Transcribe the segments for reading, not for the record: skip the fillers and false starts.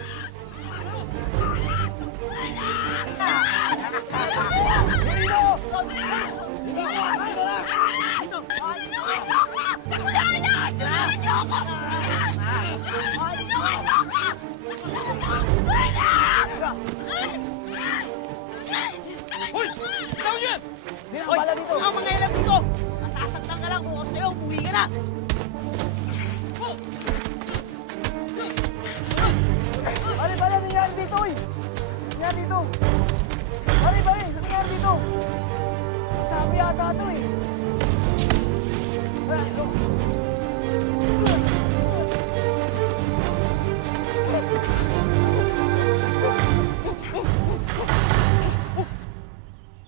Hoy! Ikaw yan! Hoy! Ang mga ilang dito! Masasaktan ka lang kung ako sa'yo, umuwi ka na! Bale, ano nangyari dito, uy? Nangyari dito? Bale, ano nangyari dito? Sabi yata ito, eh. Ito.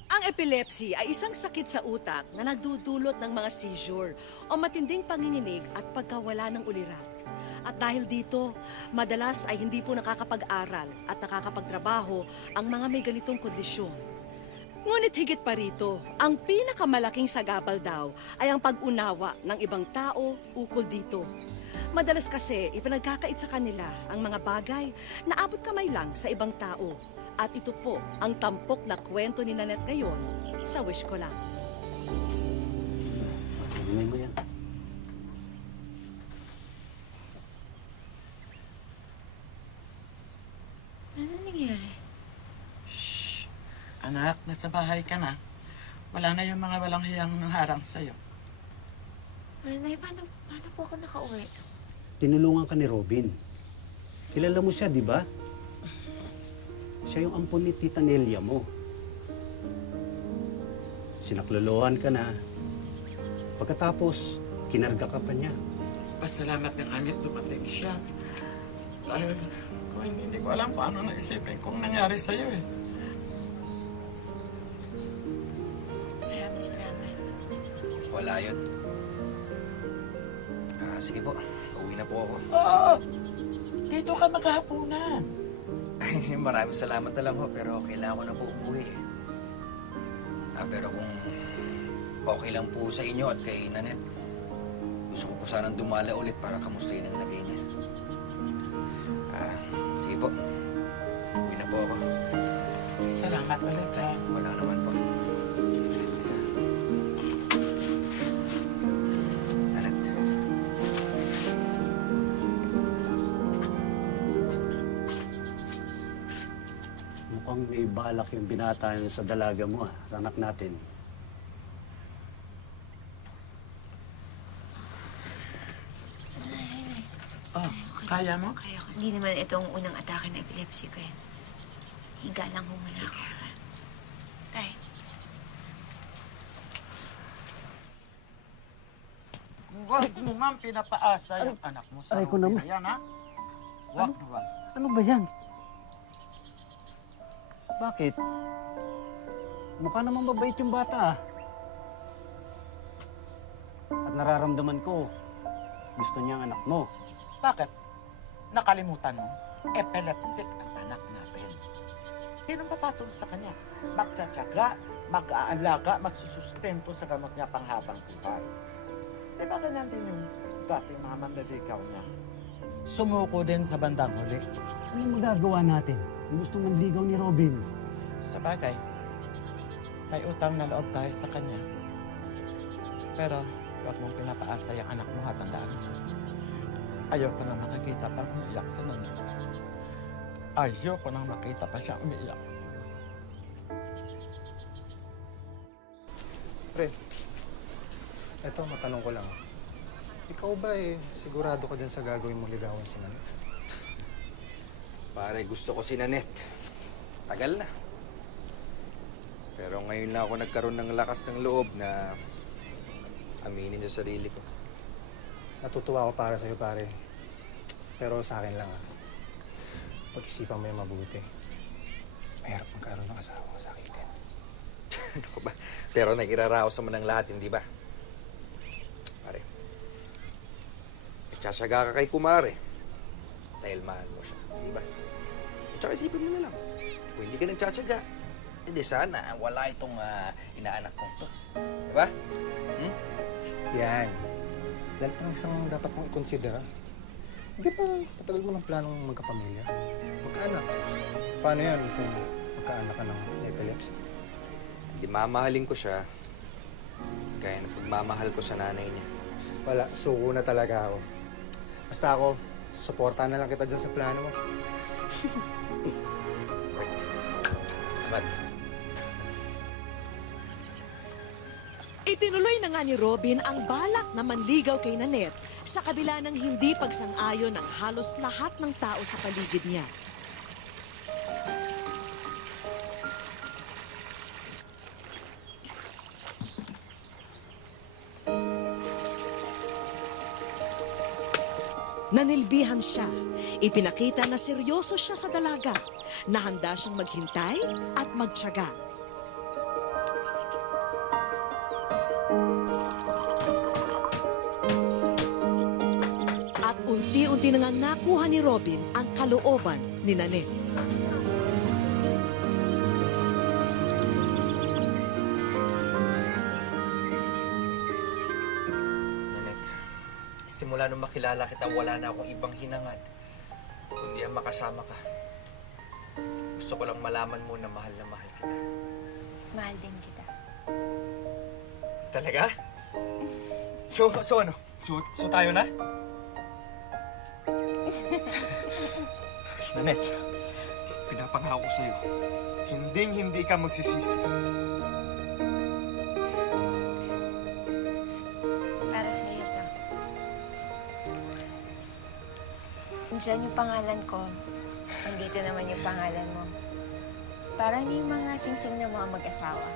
Ang epilepsy ay isang sakit sa utak na nagdudulot ng mga seizure o matinding panginginig at pagkawala ng ulirat. At dahil dito, madalas ay hindi po nakakapag-aral at nakakapagtrabaho ang mga may ganitong kondisyon. Ngunit higit pa rito, ang pinakamalaking sagabal daw ay ang pag-unawa ng ibang tao ukol dito. Madalas kasi ipinagkakait sa kanila ang mga bagay na abot kamay lang sa ibang tao. At ito po ang tampok na kwento ni Nanette ngayon sa Wish Ko Lang. Tingnan mo yan. Ano nangyari? Shh! Anak, nasa bahay ka na. Wala na yung mga walang hiyang harang sa'yo. Marinay, paano po ako nakauwi? Tinulungan ka ni Robin. Kilala mo siya, di ba? Siya yung ampon ni Tita Nelia mo. Sinaklolohan ka na. Pagkatapos, kinarga ka pa niya. Pasalamat na kami dumating siya. Dahil kung hindi ko alam kung ano naisipin kung nangyari sa'yo eh. Maraming salamat. Wala yun. Sige po, uwi na po ako. Oo! Dito ka maghahaponan. Maraming salamat na lang ho, pero kailangan ko na po umuwi. Pero kung okay lang po sa inyo at kay Nanette, gusto ko po sanang dumala ulit para kamustahin ang lagay niya. Sige po, uwi na po ako. Salamat ulit ha. Wala naman po. Nanette. Mukhang may balak yung binata yun sa dalaga mo, sa anak natin. Oh, kaya mo? Kaya ko. Hindi naman itong unang atake na epilepsy ko yan. Higa lang ho muna ako. Tay. Huwag mo nga pinapaasa yung anak mo sa aray ko naman. Yan, ha? Huwag. Ano ba yan? Bakit? Mukha naman mabait yung bata, ah. At nararamdaman ko, gusto niya ang anak mo. Bakit? Nakalimutan mo? Epileptic ang anak natin. Sino papatol sa kanya? Magtsatsaga, mag-aalaga, magsusustento sa gamot niya panghabang buhay. Di ba ganyan din yung dating mga manliligaw niya? Sumuko din sa bandang huli. Anong magagawa natin kung gusto manligaw ni Robin? Sa bagay, may utang na loob tayo sa kanya. Pero huwag mong pinapaasa yung anak mo, hatandaan mo. Ayoko nang makikita pang umiiyak si Nana. Ayoko nang makita pa siya umiiyak. Pre, eto matanong ko lang. Ikaw ba sigurado ka dyan sa gagawin mong ligawan si Nanette? Pare, gusto ko si Nanette. Tagal na. Pero ngayon lang ako nagkaroon ng lakas ng loob na aminin sa sarili ko. Natutuwa ako para sa'yo, pare. Pero sa akin lang, pag-isipan mo yung mabuti. Mahirap magkaroon ng asawang sakitin. Ano ba? Pero nag-iraraos naman ng lahat, hindi ba? Pare, nagtsatsaga ka kay Kumare dahil mahal mo siya, di ba? At saka isipin mo na lang, kung hindi ka nagtsatsaga, hindi sana wala itong inaanak kong to. Di ba? Yan. Yan pang isang dapat mong i-consider. Hindi ba patagal mo ng planong magkapamilya? Magkaanak? Paano yan kung magkaanak ka ng epilepsy? Hindi mamahalin ko siya. Kaya na pagmamahal ko sa nanay niya. Wala, suko na talaga ako. Basta ako, susuportahan na lang kita dyan sa plano mo. Right. But, Itinuloy na nga ni Robin ang balak na manligaw kay Nanette sa kabila ng hindi pagsang-ayon ng halos lahat ng tao sa paligid niya. Nanilbihan siya. Ipinakita na seryoso siya sa dalaga, na handa siyang maghintay at magtiyaga. At unti-unti na nga nakuha ni Robin ang kalooban ni Nanette. Nanette, simula nung makilala kita, wala na akong ibang hinangad. Kundi ang makasama ka. Gusto ko lang malaman mo na mahal kita. Mahal din kita. Talaga? So ano? So tayo na? Nanette, pinapangako ko sa'yo, hindi ka magsisisi. Para sa'yo to. Diyan yung pangalan ko. Nandito naman yung pangalan mo. Parang yung mga singsing ng mga mag-asawa.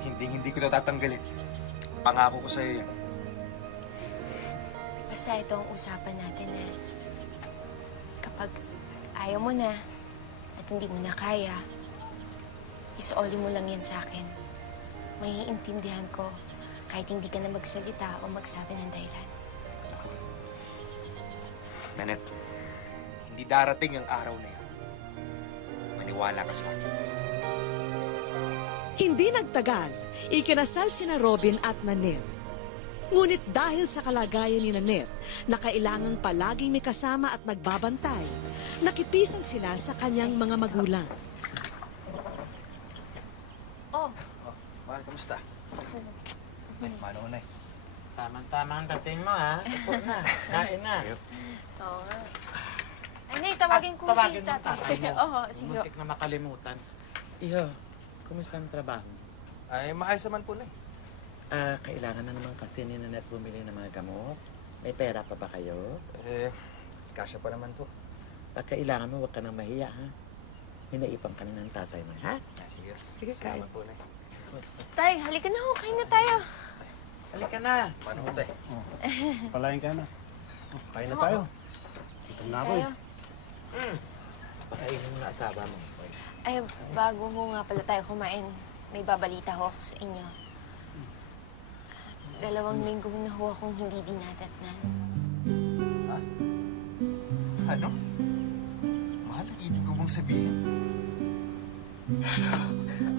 Hindi ko na tatanggalin. Pangako ko sa'yo yan. Basta ito ang usapan natin eh. Kapag ayaw mo na at hindi mo na kaya, isuoli mo lang yan sa akin. Maiintindihan ko kahit hindi ka na magsalita o magsabi ng dahilan. Nanette, hindi darating ang araw na yun. Maniwala ka sa akin. Hindi nagtagal, ikinasal sina Robin at Nanette. Ngunit dahil sa kalagayan ni Nanette na kailangang palaging may kasama at nagbabantay, nakipisan sila sa kanyang mga magulang. Oh, Mahal, kamusta? Ay, mano na eh. Tama-tama ang dating mo, ha? Upo na. Kain na. oo nga. Ay, Nay, tawagin ko Tawagin si mo ang tatay. tatay mo. Oo, sige. Muntik na makalimutan. Iho, kumusta ang trabaho? Ay, maayos naman po na eh. Kailangan na naman kasi ni Nanette bumili ng mga gamot. May pera pa ba kayo? Kasya pa naman po. Pag kailangan mo, huwag ka nang mahiya, ha? Hinaipang ka na ng tatay mo, ha? Sige. Sige, kain. Salamat po na Tay, halika na ho. Kain na tayo. Halika na. Mano ho tayo? Palayan ka na. Kain na tayo. Gutom na ako Tayo. Pakainin mo na asawa mo. Ay, bago ho nga pala tayo kumain, may babalita ho ako sa inyo. 2 linggo na ho akong hindi dinadatnan. Ano? Mahal, ang ibig mo bang sabihin?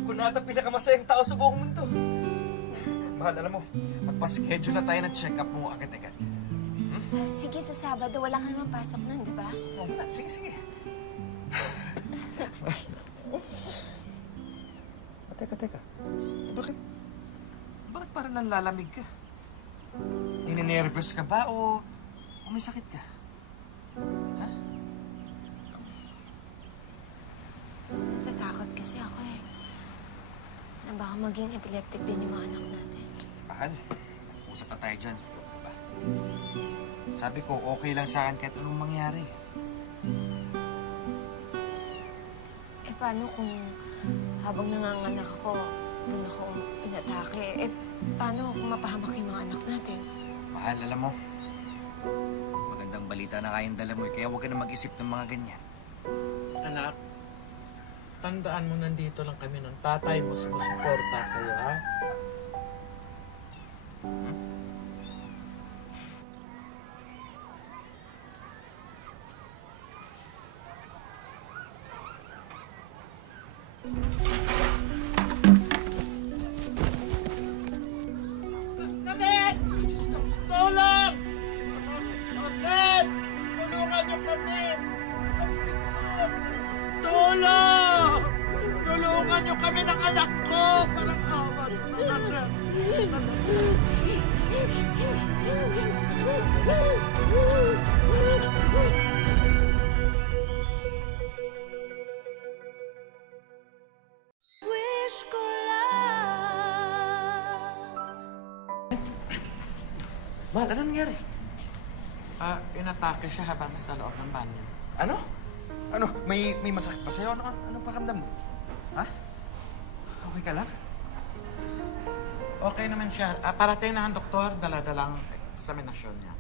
Ako na ata pinakamasayang tao sa buong mundo. Mahal, alam mo, magpa-schedule na tayo ng check-up mo agad-agad. Sige, sa Sabado, wala ka naman pasok nun, di ba? Oo na, sige. Teka. Bakit parang nanlalamig ka? Ninenervous ka ba o may sakit ka? Ha? Natatakot kasi ako eh. Na baka maging epileptic din yung mga anak natin. Mahal, usap na tayo dyan. Diba? Sabi ko, okay lang sa akin kahit anong mangyari. Eh, paano kung habang nanganganak ako, doon ako inatake? Eh, paano kung mapahamak yung mga anak natin? Mahal, alam mo, magandang balita na kayang dala mo eh, kaya huwag ka na mag-isip ng mga ganyan. Anak, tandaan mo nandito lang kami ng tatay mo sumusuporta sa'yo, ha? Tulong! niyo kami ng anak ko! Parang awa naman. Wish ko lang. Mahal, ano nangyari? Inatake siya habang nasa loob ng banyo. Ano? Ano? May masakit pa sa'yo? Anong pakiramdam mo? Ha? Okay ka lang? Okay naman siya. Parating na ang doktor, dala-dalang eksaminasyon niya.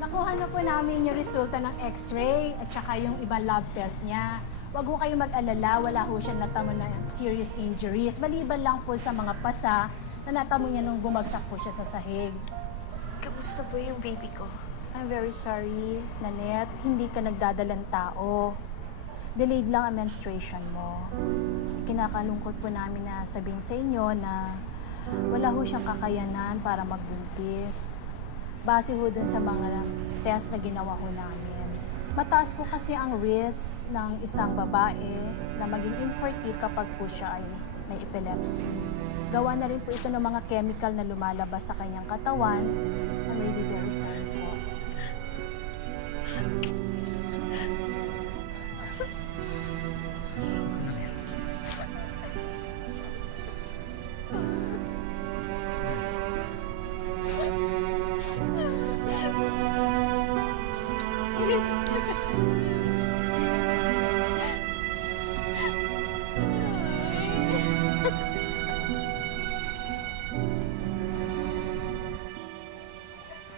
Nakuha na po namin yung resulta ng x-ray at saka yung ibang lab test niya. Huwag ho kayong mag-alala, wala ho siya natamo ng serious injuries. Maliban lang po sa mga pasa na natamo niya nung bumagsak po siya sa sahig. Kamusta po yung baby ko? I'm very sorry, Nanette. Hindi ka nagdadalang tao. Delayed lang ang menstruation mo. Kinakalungkot po namin na sabihin sa inyo na wala ho siyang kakayanan para magbuntis. Base ho dun sa mga test na ginawa ho namin. Mataas po kasi ang risk ng isang babae na maging infertile kapag po siya ay may epilepsy. Gawa na rin po ito ng mga chemical na lumalabas sa kanyang katawan na may be very sorry po.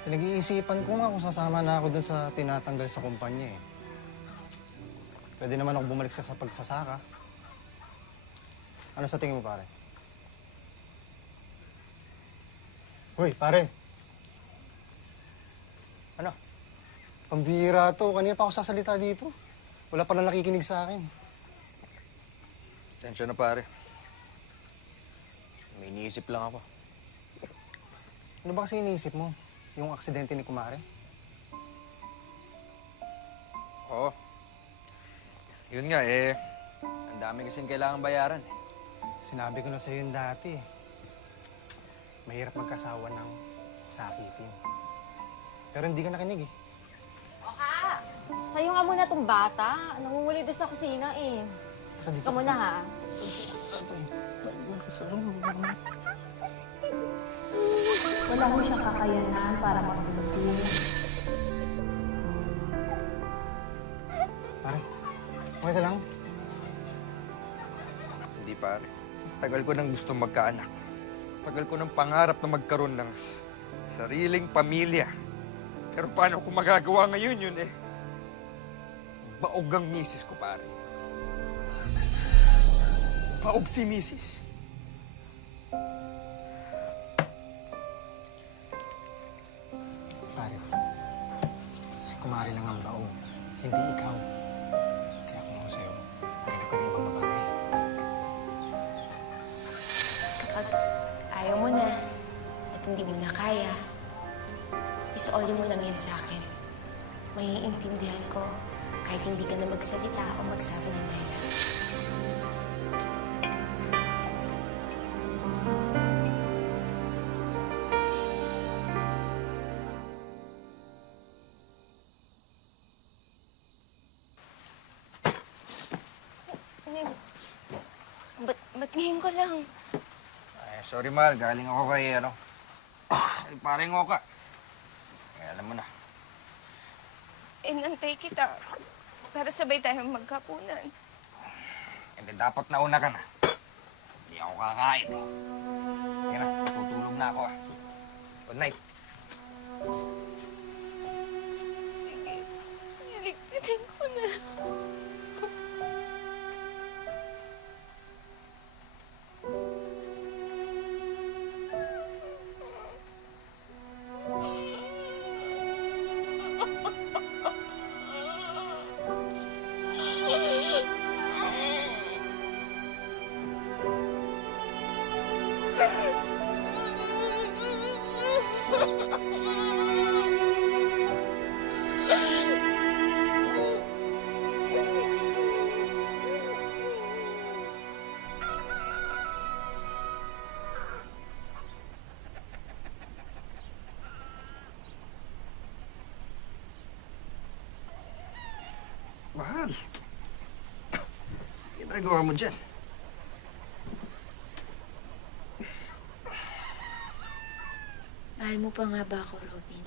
Pinag-iisipan ko nga kung sasama na ako dun sa tinatanggal sa kumpanya eh. Pwede naman ako bumalik sa pagsasaka. Ano sa tingin mo, pare? Hoy, pare! Ano? Pambihira to. Kanina pa ako sasalita dito. Wala pa na nakikinig sa akin. Sensya na pare. May iniisip lang ako. Ano ba kasi iniisip mo? Yung aksidente ni Kumare? Oo. Yun nga eh. Ang dami kasing kailangan bayaran eh. Sinabi ko na sa'yo yun dati. Mahirap magkasawa ng sakitin. Pero hindi ka nakinig eh. Oka! Sa'yo nga muna tong bata. Nangunguli doon sa kusina eh. Tara dito. Ikaw muna ha. Wala ho siyang kakayanan para magbuntis. Pare, okay ka lang? Hindi pare. Tagal ko nang gusto magkaanak. Tagal ko nang pangarap na magkaroon ng sariling pamilya. Pero paano ko magagawa ngayon yun eh? Baog ang misis ko, pare. Baog si misis. Pare, si Kumari lang ang baog, hindi ikaw. Kaya kung ako sa'yo, maghanap ka ng ibang babae. Kapag ayaw mo na at hindi mo na kaya, isaoli mo lang yan sa akin. Maiintindihan ko kahit hindi ka na magsalita o magsabi ng dahilan. Ba't ngayon ko lang? Ay, sorry mahal. Galing ako kay Ay, pareng Oka. Eh, alam mo na. Inantay kita para sabay tayo magkapunan. Hindi, dapat nauna ka na. Hindi ako kakain eh. Sige na, tutulog na ako ah. Good night. Sige, niligpitin ko na. Mahal. Ginagawa mo dyan. Mahal mo pa nga ba ako, Robin?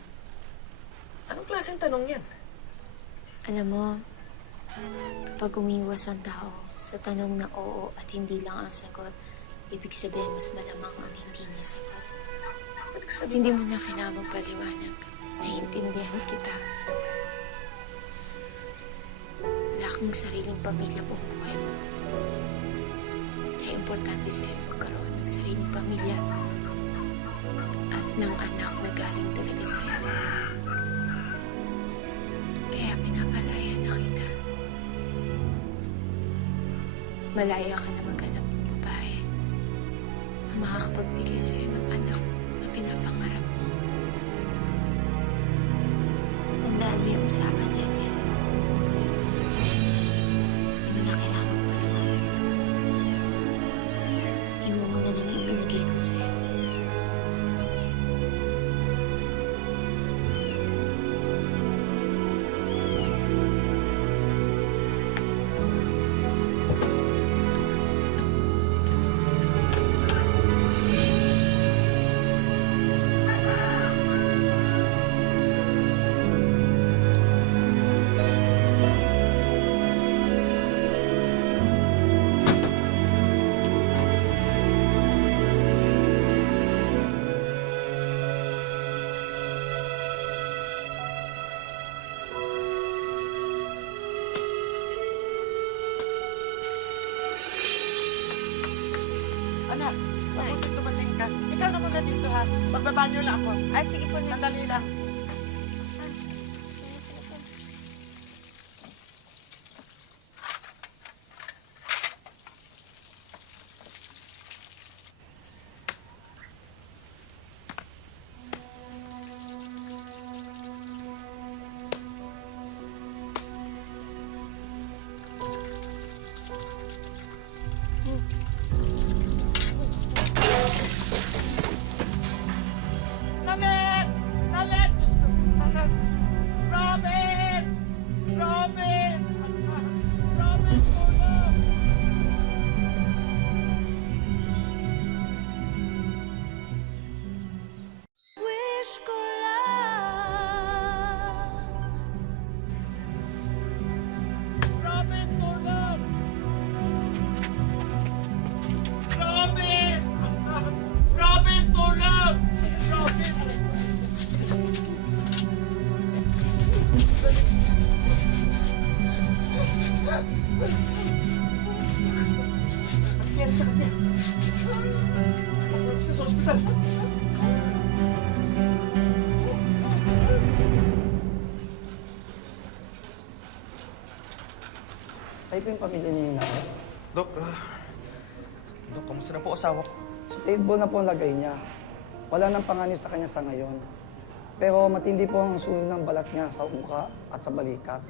Anong klaseng tanong yan? Alam mo, kapag umiwas ang tao sa tanong na oo at hindi lang ang sagot, ibig sabihin mas malamang ang hindi niya sagot. Hindi mo na kailangan magpaliwanag. Naiintindihan kita. Wala kang sariling pamilya buong buhay mo. Kaya importante sa'yo magkaroon ng sariling pamilya at ng anak na galing talaga sa'yo. Kaya pinapalaya na kita. Malaya ka na maghanap ng babae na makakapagbigay sa'yo ng anak na pinapangarap mo. Tandaan mo yung usapan natin. Hindi mo na kailangan magpaliwanag. Iwan mo na lang yung ibinigay ko sa'yo. Anak, mabuti dumating ka. Ikaw na muna dito ha. Magbabanyo lang ako. Ah, sige po. Sandali lang. Nalet! Nalet! Diyos ko! Nalet! Robin! Robin! Robin, tulong! Wish ko lang Robin, tulong! Robin! Robin, tulong! Robin! Nangyari sa kanya. Ako sa ospital. Kayo po yung pamilya niyo na. Dok, Dok, kamusta na po asawa ko? Stable na po ang lagay niya. Wala nang panganib sa kanya sa ngayon. Pero matindi po ang sunog ng balat niya sa uka at sa balikat.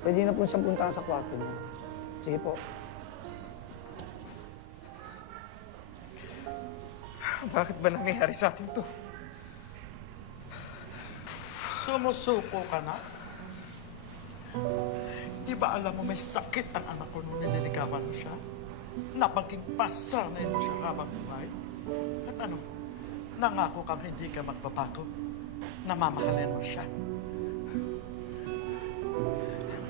Pwede na po siyang puntahan sa kwarto niya. Sige po. Bakit ba nangyayari sa atin to? Sumusuko ka na? Di ba alam mo may sakit ang anak ko nung nililigawan mo siya? Napaging pasanay mo siya habang buhay? At ano, nangako kang hindi ka magbabago? Namamahalin mo siya?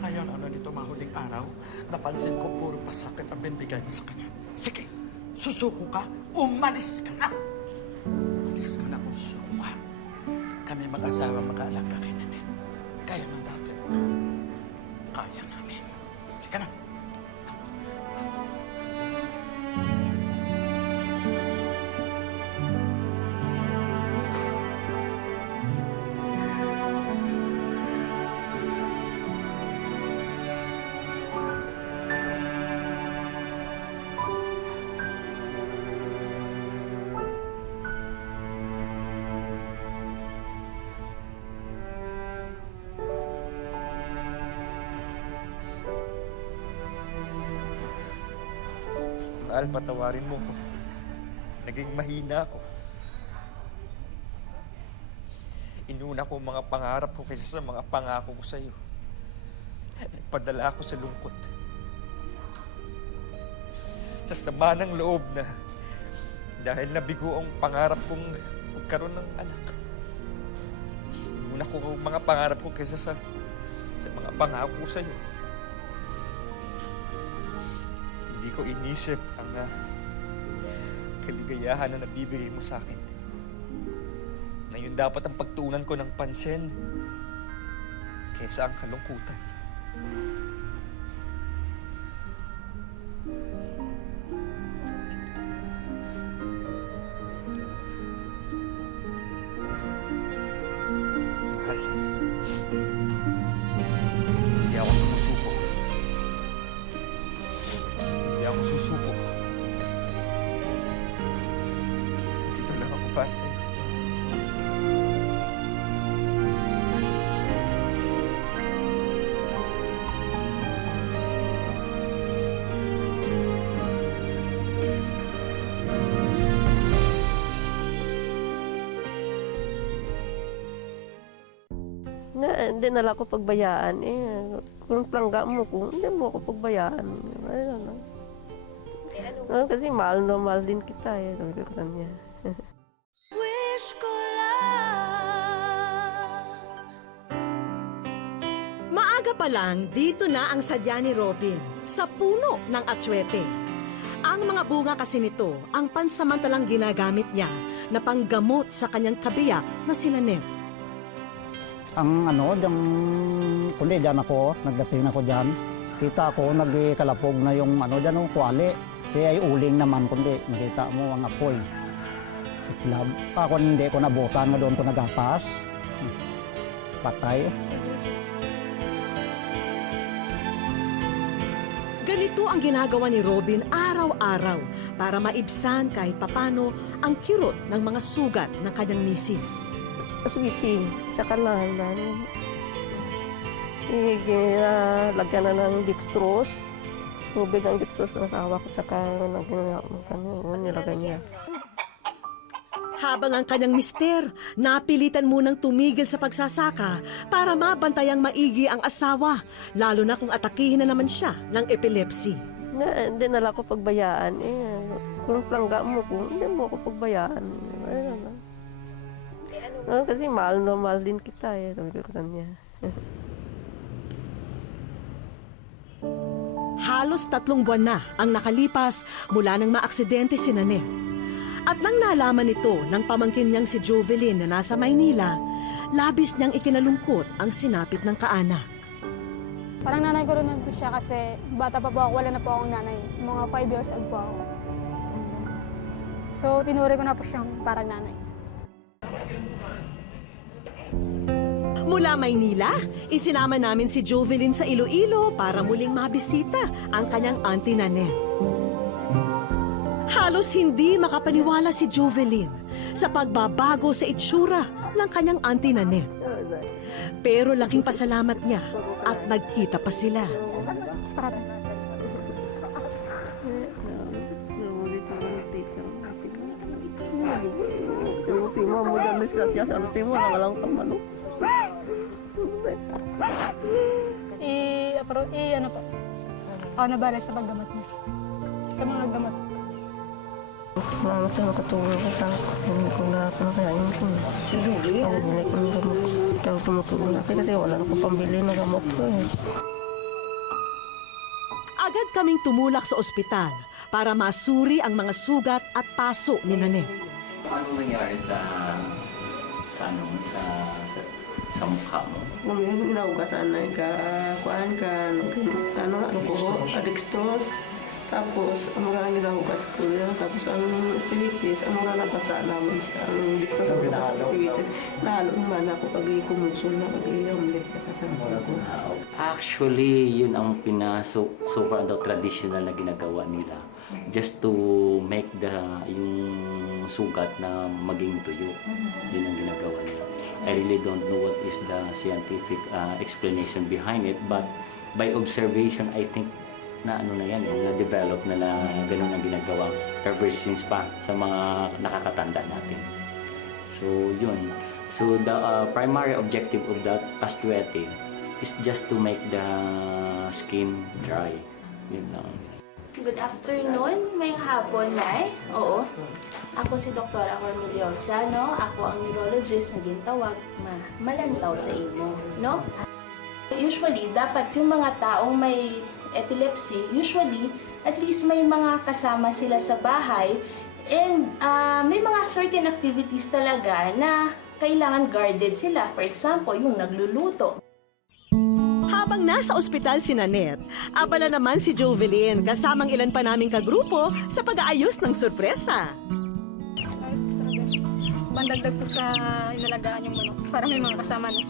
Ngayon, ano nito mahuling araw, napansin ko puro pasakit ang binibigay mo sa kanya. Sige, susuko ka, umalis ka na! Umalis ka na kung susuko ka. Kami mag-asawa mag-aalaga kay Nene. Kaya ng dati. Kaya namin. Halika na. Mahal, patawarin mo ko. Naging mahina ako. Inuna ko ang mga pangarap ko kaysa sa mga pangako ko sa'yo. Padala ako sa lungkot. Sa sama ng loob na dahil nabigo ang pangarap kong magkaroon ng anak. Una ko mga pangarap ko kaysa sa mga pangako sa'yo. Hindi ko inisip ang kaligayahan na nabibigay mo sa akin. Ngayon dapat ang pagtuunan ko ng pansin kaysa ang kalungkutan. Mahal, hindi ako sumusuko. Hindi ako susuko. Dito lang ako para sa'yo. Hindi nala ko pagbayaan kung plangga mo ko, hindi mo ako pagbayaan. Ayun na. Kasi mahal na mahal din kita sabi ko sa niya. Wish ko lang. Maaga pa lang, dito na ang sadya ni Robin sa puno ng atsuete. Ang mga bunga kasi nito ang pansamantalang ginagamit niya na panggamot sa kanyang kabiyak na si Nanette. Ang kundi dyan ako, nagdating ako dyan. Kita ko, nagkalapog na yung dyan, kuwali. Kaya ay uling naman, kundi nakita mo ang apoy sa club. Ako hindi ko nabutan na doon ko nagapas. Patay. Ganito ang ginagawa ni Robin araw-araw para maibsan kahit papano ang kirot ng mga sugat ng kanyang misis. Sweetie, tsaka lang lagyan na ng dextrose. Tubig ng dextrose ng asawa ko, tsaka nilagay niya. Habang ang kanyang mister, napilitan munang tumigil sa pagsasaka para mabantayang maigi ang asawa, lalo na kung atakihin na naman siya ng epilepsy. Hindi nala ko pagbayaan kung plangga mo ko, hindi mo ako pagbayaan. Ayun na. Kasi mahal na mahal din kita sabi ko sa niya. Halos 3 buwan na ang nakalipas mula nang maaksidente si Nanette. At nang nalaman ito ng pamangkin niyang si Jovelyn na nasa Maynila, labis niyang ikinalungkot ang sinapit ng kaanak. Parang nanay ko rin po siya kasi bata pa po ako, wala na po akong nanay. Mga 5 years old po ako. So, tinuri ko na po siyang parang nanay. Mula Maynila, isinama namin si Jovelyn sa Iloilo para muling mabisita ang kanyang auntie Nanette. Halos hindi makapaniwala si Jovelyn sa pagbabago sa itsura ng kanyang auntie Nanette. Pero laking pasalamat niya at nagkita pa sila. Ano po? Ako nabala sa paggamot niya. Sa mga gamot. Salamat sa nakatulong ko sa hindi ko na panasayain ko. Ako hindi ko ng gamot. Ikaw tumutulong ako kasi wala na ko pambili na gamot ko Agad kaming tumulak sa ospital para masuri ang mga sugat at paso ni Nanette. Ano nangyari sa mukha mo? Nung inaugasan na kuhaan ka, dextrose. Tapos, ang mga ginaugas ko yun. Tapos, ang stevitis, ang mga nabasa namin siya. Ang dextrose ang nabasa sa stevitis. Nahalo naman ako pag kumusul na pag-iamlit na kasama ko. Actually, yun ang sobrang traditional na ginagawa nila. Just to make yung sugat na maging tuyo. Yun ang ginagawa nila. I really don't know what is the scientific explanation behind it, but by observation, I think na na-develop na ganun ang ginagawa ever since pa sa mga nakakatanda natin. So, yun. So, the primary objective of that astuete is just to make the skin dry. Yun lang. Good afternoon, may hapon na Oo. Ako si Dr. Cormeliosa, no? Ako ang neurologist na gintawag malantaw sa imo, no? Usually, dapat yung mga taong may epilepsy, usually, at least may mga kasama sila sa bahay and may mga certain activities talaga na kailangan guarded sila. For example, yung nagluluto. Habang nasa ospital si Nanette, abala naman si Jovelyn kasamang ilan pa naming kagrupo sa pag-aayos ng sorpresa. Bandagdag po sa inalagaan yung manok para may mga kasama na.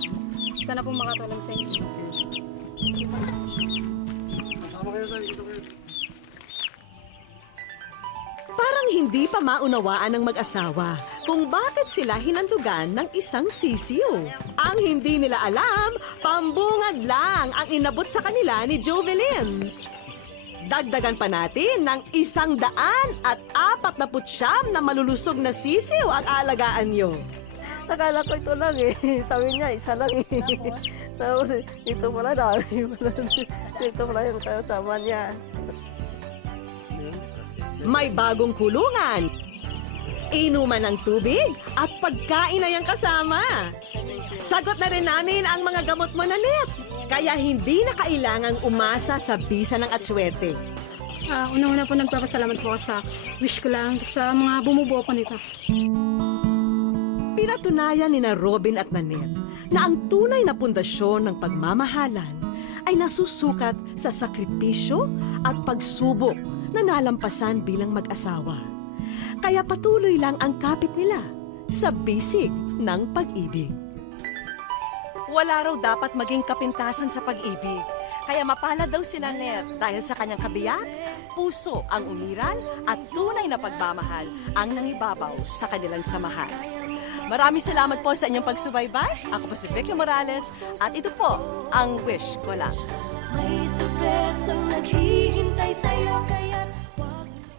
Sana po makatulong sa inyo. Parang hindi pa maunawaan ng mag-asawa kung bakit sila hinandugan ng isang sisiw. Ang hindi nila alam, pambungad lang ang inabot sa kanila ni Jovelyn. Dagdagan pa natin ng 149 na malulusog na sisiw ang alagaan nyo. Akala ko ito lang eh. Sabi niya, isa lang eh. Tapos ito pala dami. Ito pala yung kasama niya. May bagong kulungan, inuman ng tubig at pagkain na yung kasama. Sagot na rin namin ang mga gamot mo, Nanette. Kaya hindi na kailangang umasa sa bisa ng atsuete. Una-una po nagpapasalamat po ako sa wish ko lang sa mga bumubuo po nito. Pinatunayan ni na Robin at Nanette na ang tunay na pundasyon ng pagmamahalan ay nasusukat sa sakripisyo at pagsubok na nalampasan bilang mag-asawa. Kaya patuloy lang ang kapit nila sa bisig ng pag-ibig. Wala raw dapat maging kapintasan sa pag-ibig. Kaya mapalad daw si Nanette dahil sa kanyang kabiyak, puso ang umiral at tunay na pagmamahal ang nangibabaw sa kanilang samahan. Maraming salamat po sa inyong pagsubaybay. Ako po si Becky Morales at ito po ang Wish Ko Lang. May sorpresang naghihintay sa'yo kaya't